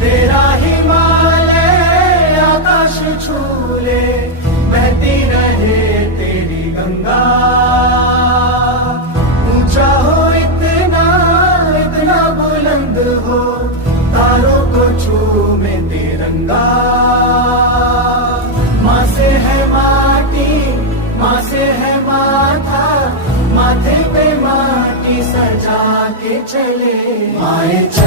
तेरा हिमालय आकाश छूले, बहती रहे तेरी गंगा। ऊंचा हो इतना, इतना बुलंद हो, तारों को छूमे तिरंगा। माँ से है माटी, माँ से है माथा, माथे पे माटी सजा के चले आए।